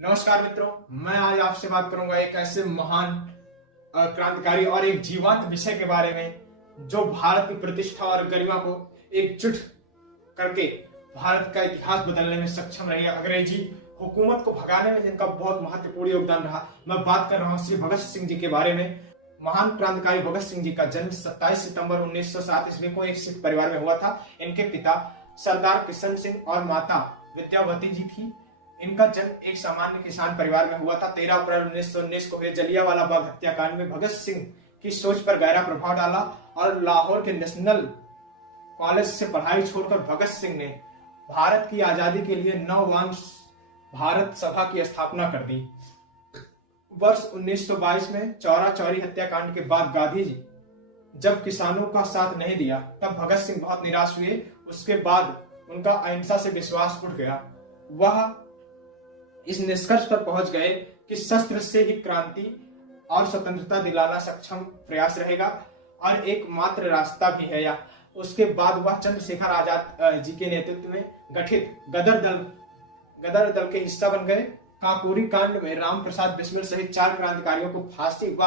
नमस्कार मित्रों, मैं आज आपसे बात करूंगा एक ऐसे महान क्रांतिकारी और एक जीवंत विषय के बारे में जो भारत की प्रतिष्ठा और गरिमा को एकजुट करके भारत का इतिहास बदलने में सक्षम रही। अंग्रेजी हुकूमत को भगाने में जिनका बहुत महत्वपूर्ण योगदान रहा। मैं बात कर रहा हूं श्री भगत सिंह जी के बारे में। महान क्रांतिकारी भगत सिंह जी का जन्म 27 सितंबर 1907 ईस्वी को एक सिख परिवार में हुआ था। इनके पिता सरदार किशन सिंह और माता विद्यावती जी थी। इनका जन्म एक सामान्य किसान परिवार में हुआ था। 13 अप्रैल 1919 को हुए जलियांवाला बाग हत्याकांड में भगत सिंह की सोच पर गहरा प्रभाव डाला और लाहौर के नेशनल कॉलेज से पढ़ाई छोड़कर भगत सिंह ने भारत की आजादी के लिए नववंश भारत सभा की स्थापना कर दी। वर्ष 1922 में चौरा चौरी हत्याकांड के बाद गांधी जी जब किसानों का साथ नहीं दिया तब भगत सिंह बहुत निराश हुए। उसके बाद उनका अहिंसा से विश्वास उठ गया। वह इस निष्कर्ष पर पहुंच गए कि शस्त्र से ही क्रांति और स्वतंत्रता दिलाना सक्षम प्रयास रहेगा और एकमात्र रास्ता भी है यह। उसके बाद वह चंद्रशेखर आजाद जी के नेतृत्व में गठित गदर दल के हिस्सा बन गए। काकोरी कांड में राम प्रसाद बिस्मिल सहित 4 क्रांतिकारियों को फांसी व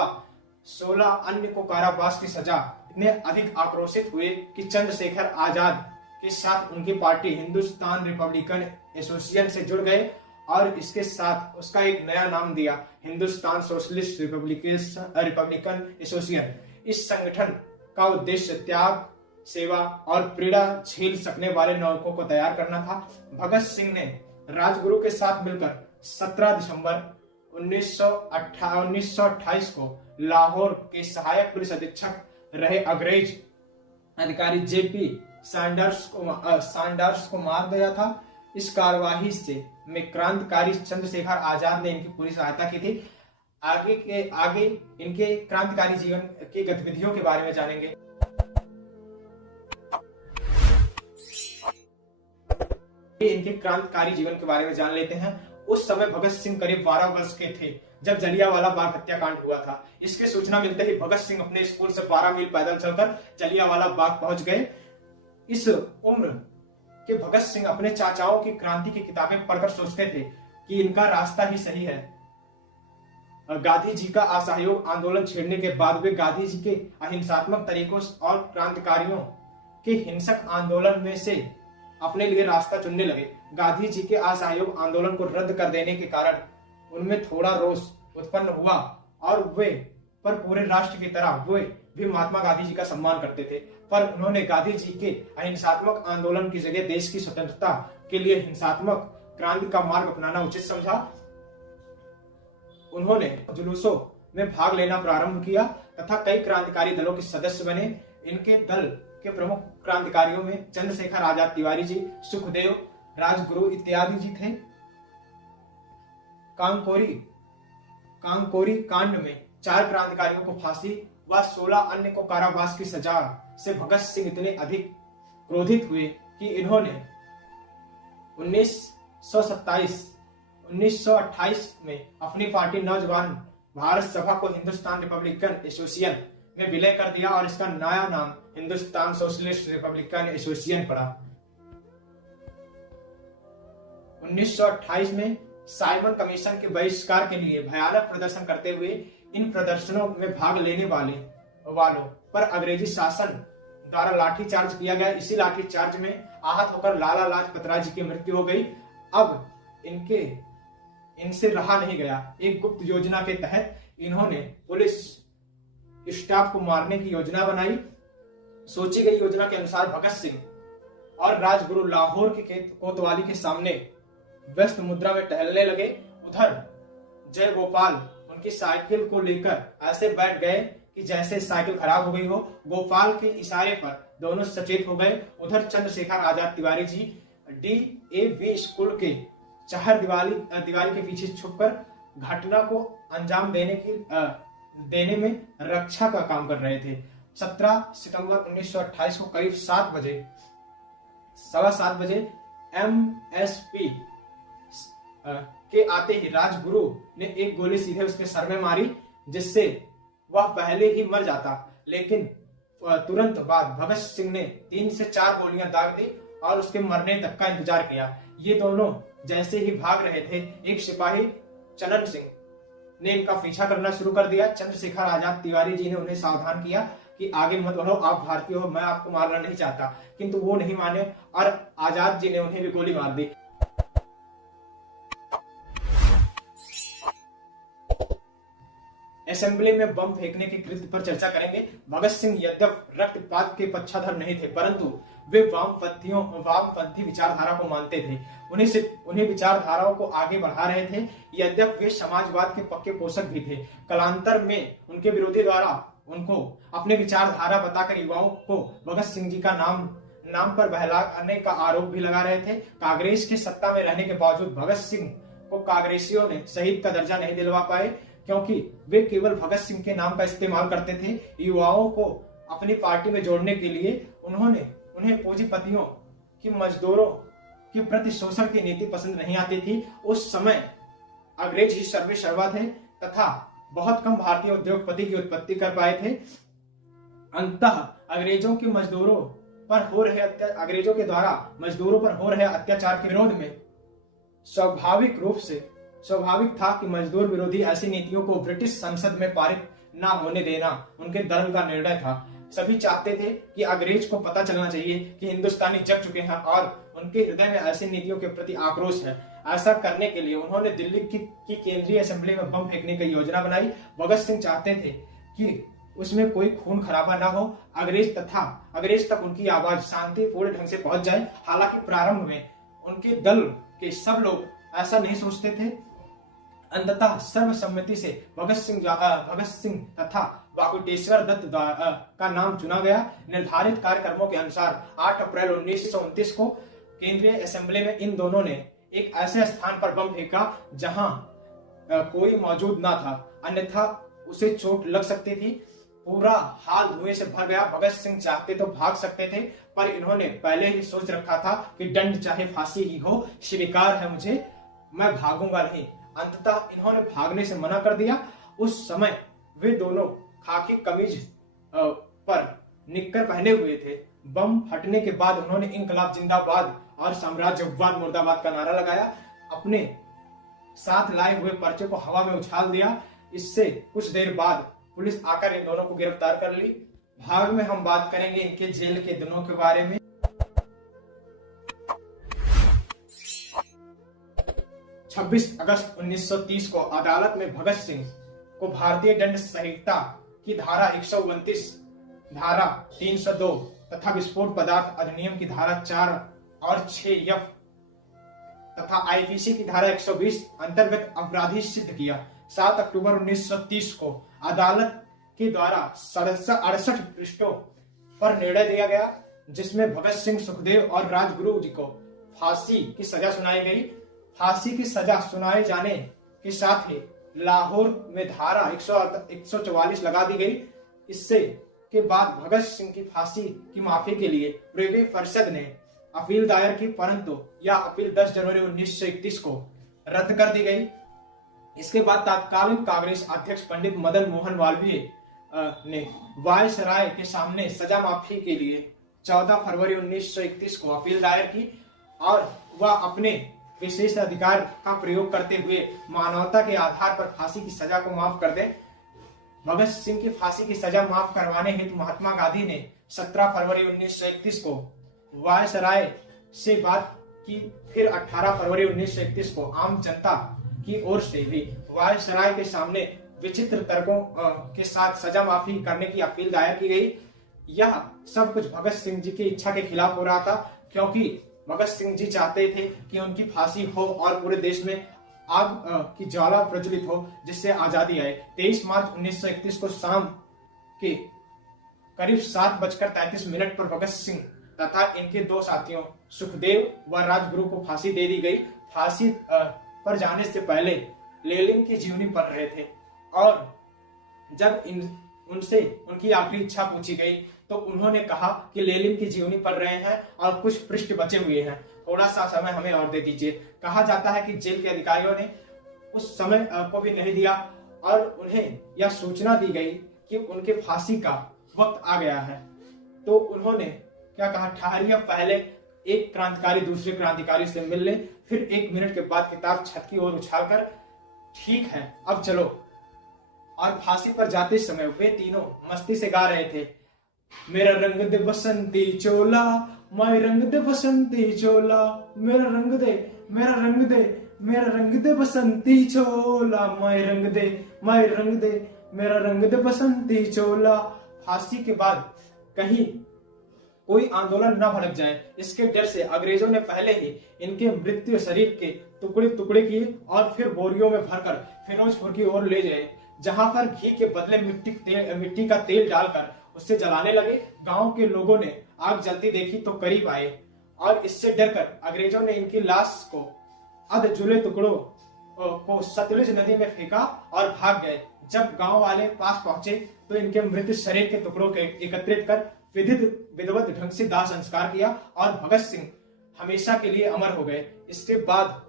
16 अन्य को कारावास की सजा इतने अधिक आक्रोशित हुए कि चंद्रशेखर आजाद के साथ उनकी पार्टी हिंदुस्तान रिपब्लिकन एसोसिएशन से जुड़ गए और इसके साथ उसका एक नया नाम दिया, हिंदुस्तान सोशलिस्ट रिपब्लिकन एसोसिएशन। इस संगठन का उद्देश्य त्याग, सेवा और पीड़ा झेल सकने वाले नायकों को तैयार करना था। भगत सिंह ने राजगुरु के साथ मिलकर 17 दिसंबर 1928 को लाहौर के सहायक पुलिस अधीक्षक रहे अंग्रेज अधिकारी जेपी सैंडर्स को मार दिया था। इस कार्यवाही में क्रांतिकारी चंद्रशेखर आजाद ने इनकी पूरी सहायता की थी। आगे इनके क्रांतिकारी जीवन की गतिविधियों के बारे में जानेंगे। इनके क्रांतिकारी जीवन के बारे में जान लेते हैं। उस समय भगत सिंह करीब 12 वर्ष के थे जब जलियांवाला बाग हत्याकांड हुआ था। इसकी सूचना मिलते ही भगत सिंह अपने स्कूल से 12 मील पैदल चलकर जलियांवाला बाग पहुंच गए। इस उम्र के भगत सिंह अपने चाचाओं की क्रांति की किताबें पढ़कर सोचते थे कि इनका रास्ता ही सही है। गांधी जी का असहयोग आंदोलन छेड़ने के बाद वे गांधी जी के अहिंसात्मक तरीकों और क्रांतिकारियों के हिंसक आंदोलन में से अपने लिए रास्ता चुनने लगे। गांधी जी के असहयोग आंदोलन को रद्द कर देने के कारण उनमें थोड़ा रोष उत्पन्न हुआ और वे पर पूरे राष्ट्र की तरह वे भी महात्मा गांधी जी का सम्मान करते थे, पर उन्होंने गांधी जी के अहिंसात्मक आंदोलन की जगह देश की स्वतंत्रता के लिए हिंसात्मक क्रांति का मार्ग अपनाना उचित समझा। उन्होंने जुलूसों में भाग लेना प्रारंभ किया तथा कई क्रांतिकारी दलों के सदस्य बने। इनके दल के प्रमुख क्रांतिकारियों में चंद्रशेखर आजाद तिवारी जी, सुखदेव, राजगुरु इत्यादि जी थे। कांकोरी कांड में 4 क्रांतिकारियों को फांसी व 16 अन्य को कारावास की सजा से भगत सिंह इतने अधिक क्रोधित हुए कि इन्होंने 1928 में अपनी पार्टी नौजवान भारत सभा को हिंदुस्तान रिपब्लिकन एसोसिएशन में विलय कर दिया और इसका नया नाम हिंदुस्तान सोशलिस्ट रिपब्लिकन एसोसिएशन पड़ा। 1928 में साइमन कमीशन के बहिष्कार के लिए भयानक प्रदर्शन करते हुए इन प्रदर्शनों में भाग लेने वालों पर अंग्रेजी शासन द्वारा लाठीचार्ज किया गया। इसी लाठीचार्ज में आहत होकर लाला लाजपत राय जी की मृत्यु हो गई। अब इनसे रहा नहीं गया। एक गुप्त योजना के तहत इन्होंने पुलिस स्टाफ को मारने की योजना बनाई। सोची गई योजना के अनुसार भगत सिंह और राजगुरु लाहौर के कोतवाली के सामने व्यस्त मुद्रा में टहलने लगे। उधर जय गोपाल उनकी साइकिल को लेकर ऐसे बैठ गए कि जैसे साइकिल खराब हो गई हो। गोपाल के इशारे पर दोनों सचेत हो गए। उधर चंद्रशेखर आजाद तिवारी जी DAV स्कूल के चार दीवारी के पीछे छुपकर घटना को अंजाम देने में रक्षा का काम कर रहे थे। 17 सितंबर 1928 को करीब 7 बजे MSP के आते ही राजगुरु ने एक गोली सीधे उसके सर में मारी, जिससे वह पहले ही मर जाता। लेकिन तुरंत बाद भगत सिंह ने 3 से 4 गोलियां दाग दी और उसके मरने तक का इंतजार किया। ये दोनों जैसे ही भाग रहे थे, एक सिपाही चलन सिंह ने इनका पीछा करना शुरू कर दिया। चंद्रशेखर आजाद तिवारी जी ने उन्हें सावधान किया कि आगे मत बढ़ो, आप भारतीय हो, मैं आपको मारना नहीं चाहता, किंतु वो नहीं माने और आजाद जी ने उन्हें भी गोली मार दी। असेंबली में बम फेंकने के कृत्य पर चर्चा करेंगे। भगत सिंह यद्यप रक्तपात के पक्षधर नहीं थे, परंतु वे वामपंथी विचारधारा को मानते थे। उन्हें विचारधाराओं को आगे बढ़ा रहे थे। यद्यप वे समाजवाद के पक्के पोषक भी थे। कालांतर में उनके विरोधी द्वारा उनको अपने विचारधारा बताकर युवाओं को भगत सिंह जी का नाम पर बहलाने का आरोप भी लगा रहे थे। कांग्रेस के सत्ता में रहने के बावजूद भगत सिंह को कांग्रेसियों ने शहीद का दर्जा नहीं दिलवा पाए, क्योंकि वे केवल भगत सिंह के नाम का इस्तेमाल करते थे। युवाओं को अपनी पार्टी में जोड़ने के लिए उन्हें पूंजीपतियों की मजदूरों के प्रति शोषण की नीति पसंद नहीं आती थी। उस समय अंग्रेज ही सर्वे सर्वा थे तथा बहुत कम भारतीय उद्योगपति की उत्पत्ति कर पाए थे। अंततः अंग्रेजों के द्वारा मजदूरों पर हो रहे अत्याचार के विरोध में स्वाभाविक था कि मजदूर विरोधी ऐसी नीतियों को ब्रिटिश संसद में पारित ना होने देना उनके दल का निर्णय था। सभी चाहते थे कि अंग्रेज को पता चलना चाहिए कि हिंदुस्तानी जग चुके हैं और उनके हृदय में ऐसी नीतियों के प्रति आक्रोश है। ऐसा करने के लिए उन्होंने दिल्ली की केंद्रीय असेंबली में बम फेंकने की योजना बनाई। भगत सिंह चाहते थे कि उसमें कोई खून खराबा ना हो, अंग्रेज तक उनकी आवाज शांतिपूर्ण ढंग से पहुंच जाए। हालांकि प्रारंभ में उनके दल के सब लोग ऐसा नहीं सोचते थे। अंततः सर्वसम्मति से भगत सिंह तथा वाकुटेश्वर दत्त का नाम चुना गया। निर्धारित कार्यक्रमों के अनुसार 8 अप्रैल 1929 को केंद्रीय असेंबली में इन दोनों ने एक ऐसे स्थान पर बम फेंका जहां कोई मौजूद ना था, अन्यथा उसे चोट लग सकती थी। पूरा हाल धुएं से भर गया। भगत सिंह चाहते तो भाग सकते थे, पर इन्होंने पहले ही सोच रखा था कि दंड चाहे फांसी ही हो, स्वीकार है मुझे, मैं भागूंगा नहीं। अंततः इन्होंने भागने से मना कर दिया। उस समय वे दोनों खाकी कमीज पर निक्कर पहने हुए थे। बम फटने के बाद उन्होंने इंकलाब जिंदाबाद और साम्राज्यवाद मुर्दाबाद का नारा लगाया। अपने साथ लाए हुए पर्चे को हवा में उछाल दिया। इससे कुछ देर बाद पुलिस आकर इन दोनों को गिरफ्तार कर ली। भाग में हम बात करेंगे इनके जेल के दिनों के बारे में। 26 अगस्त 1930 को अदालत में भगत सिंह को भारतीय दंड संहिता की धारा 129, धारा 302 तथा विस्फोट पदार्थ अधिनियम की धारा 4 और 6F तथा आईपीसी की धारा 120 अंतर्गत अपराधी सिद्ध किया। 7 अक्टूबर 1930 को अदालत के द्वारा 68 पृष्ठों पर निर्णय दिया गया, जिसमें भगत सिंह, सुखदेव और राजगुरु जी को फांसी की सजा सुनाई गई। फांसी की सजा सुनाए जाने के साथ ही लाहौर में धारा 144 लगा दी गई। इससे के बाद भगत सिंह की फांसी की माफी के लिए प्रिवी परिषद ने अपील दायर की, परंतु यह अपील 10 जनवरी 1931 को रद्द कर दी गई। इसके बाद तत्कालीन कांग्रेस अध्यक्ष पंडित मदन मोहन मालवीय ने वायसराय के सामने सजा माफी के लिए 14 फरवरी 1931 को अपील दायर की और वह अपने विशेष अधिकार का प्रयोग करते हुए मानवता के आधार पर फांसी की सजा को माफ कर दे। भगत सिंह की फांसी की सजा माफ करवाने हेतु महात्मा गांधी ने 17 फरवरी 1931 को वायसराय से बात की। फिर 18 फरवरी 1931 को आम जनता की ओर से भी वायसराय के सामने विचित्र तर्कों के साथ सजा माफी करने की अपील दायर की गई। यह सब कुछ भगत सिंह जी की इच्छा के खिलाफ हो रहा था, क्योंकि भगत सिंह जी चाहते थे कि उनकी फांसी हो और पूरे देश में आग की ज्वाला प्रज्वलित हो, जिससे आजादी आए। 23 मार्च 1931 को शाम के करीब 7:33 पर भगत सिंह तथा इनके 2 साथियों सुखदेव व राजगुरु को फांसी दे दी गई। फांसी पर जाने से पहले लेनिन की जीवनी पढ़ रहे थे और जब उनसे उनकी आखिरी इच्छा पूछी गई तो उन्होंने कहा कि लेनिन की जीवनी पढ़ रहे हैं और कुछ पृष्ठ बचे हुए हैं, थोड़ा सा समय हमें और दे दीजिए। कहा जाता है कि जेल के अधिकारियों ने उस समय को भी नहीं दिया और उन्हें यह सूचना दी गई कि उनके फांसी का वक्त आ गया है। तो उन्होंने क्या कहा, ठहरिए, पहले एक क्रांतिकारी दूसरे क्रांतिकारी से मिल ले, फिर 1 मिनट के बाद किताब छत की ओर उछालकर ठीक है अब चलो। और फांसी पर जाते समय वे तीनों मस्ती से गा रहे थे, मेरा रंग दे बसंती चोला, मैं रंग दे बसंती चोला, मेरा रंग दे, मेरा रंग दे, मेरा रंग दे बसंती चोला, मैं रंग दे, मैं रंग दे, मेरा रंग दे बसंती चोला। फांसी के बाद कहीं कोई आंदोलन न भड़क जाए, इसके डर से अंग्रेजों ने पहले ही इनके मृत्यु शरीर के टुकड़े टुकड़े किए और फिर बोरियों में भरकर फिरोजपुर की ओर ले जाए, जहां पर घी के बदले मिट्टी का तेल डालकर उससे जलाने लगे। गांव के लोगों ने आग जलती देखी तो करीब आए और इससे डरकर अंग्रेजों ने इनकी लाश को अध जुले टुकड़ों को सतलुज नदी में फेंका और भाग गए। जब गांव वाले पास पहुंचे तो इनके मृत शरीर के टुकड़ों के एकत्रित कर विधिवत ढंग से दाह संस्कार किया और भगत सिंह हमेशा के लिए अमर हो गए। इसके बाद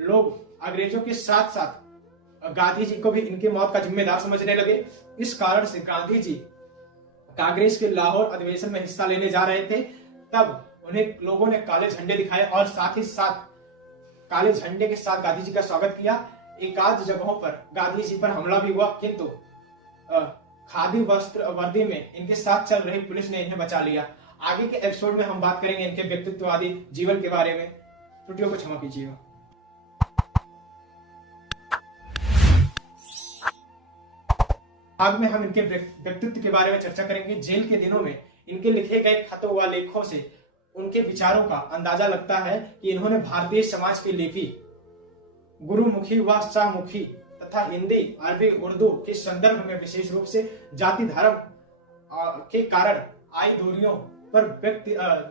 लोग अंग्रेजों के साथ साथ गांधी जी को भी इनकी मौत का जिम्मेदार समझने लगे। इस कारण से गांधी जी कांग्रेस के लाहौर अधिवेशन में हिस्सा लेने जा रहे थे, तब उन्हें लोगों ने काले झंडे दिखाए और साथ ही साथ काले झंडे के साथ गांधी जी का स्वागत किया। एकाध जगहों पर गांधी जी पर हमला भी हुआ, किंतु खादी वस्त्र वर्दी में इनके साथ चल रही पुलिस ने इन्हें बचा लिया। आगे के एपिसोड में हम बात करेंगे इनके व्यक्तित्ववादी जीवन के बारे में। त्रुटियों को क्षमा कीजिएगा। भाग में हम इनके व्यक्तित्व के बारे में चर्चा करेंगे। जेल के दिनों में इनके लिखे गए खतों व लेखों से उनके विचारों का अंदाजा लगता है कि इन्होंने भारतीय समाज की लिपि गुरुमुखी व शाहमुखी तथा हिंदी, अरबी, उर्दू के संदर्भ में विशेष रूप से जाति धर्म के कारण आई दूरियों पर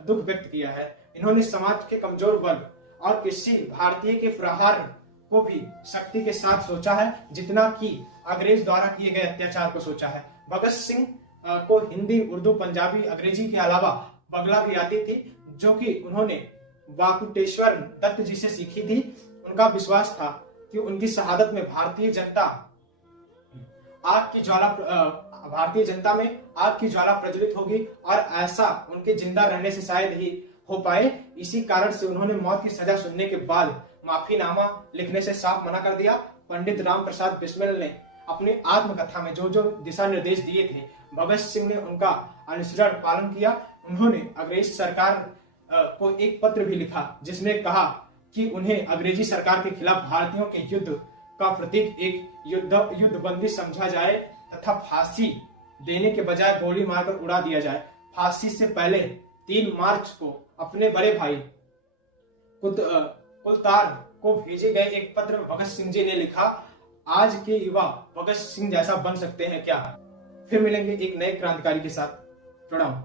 दुख व्यक्त किया है। इन्होंने समाज के कमजोर वर्ग और किसी भारतीय के प्रहार को भी शक्ति के साथ सोचा है, जितना कि अंग्रेज द्वारा किए गए अत्याचार को सोचा है। भगत सिंह को हिंदी, उर्दू, पंजाबी, अंग्रेजी के अलावा बंगला भी आती थी, जो कि उन्होंने वाकुटेश्वर दत्त जी से सीखी थी। उनका विश्वास था कि उनकी शहादत में भारतीय जनता में आग की ज्वाला प्रज्वलित होगी और ऐसा उनके जिंदा रहने से शायद ही हो पाए। इसी कारण से उन्होंने मौत की सजा सुनने के बाद माफीनामा लिखने से साफ मना कर दिया। पंडित राम प्रसाद बिस्मिल ने अपनी आत्मकथा में जो जो दिशा निर्देश दिए थे, भगत सिंह ने उनका अनुसरण पालन किया। उन्होंने अंग्रेज सरकार को एक पत्र भी लिखा, जिसमें कहा कि उन्हें अंग्रेजी सरकार के खिलाफ भारतीयों के युद्ध का प्रतीक एक युद्धबंदी समझा जाए तथा फांसी देने के बजाय गोली मारकर उड़ा दिया जाए। फांसी से पहले 3 मार्च को अपने बड़े भाई कुलतार को भेजे गए एक पत्र में भगत सिंह जी ने लिखा, आज के युवा भगत सिंह जैसा बन सकते हैं क्या। फिर मिलेंगे एक नए क्रांतिकारी के साथ। प्रणाम।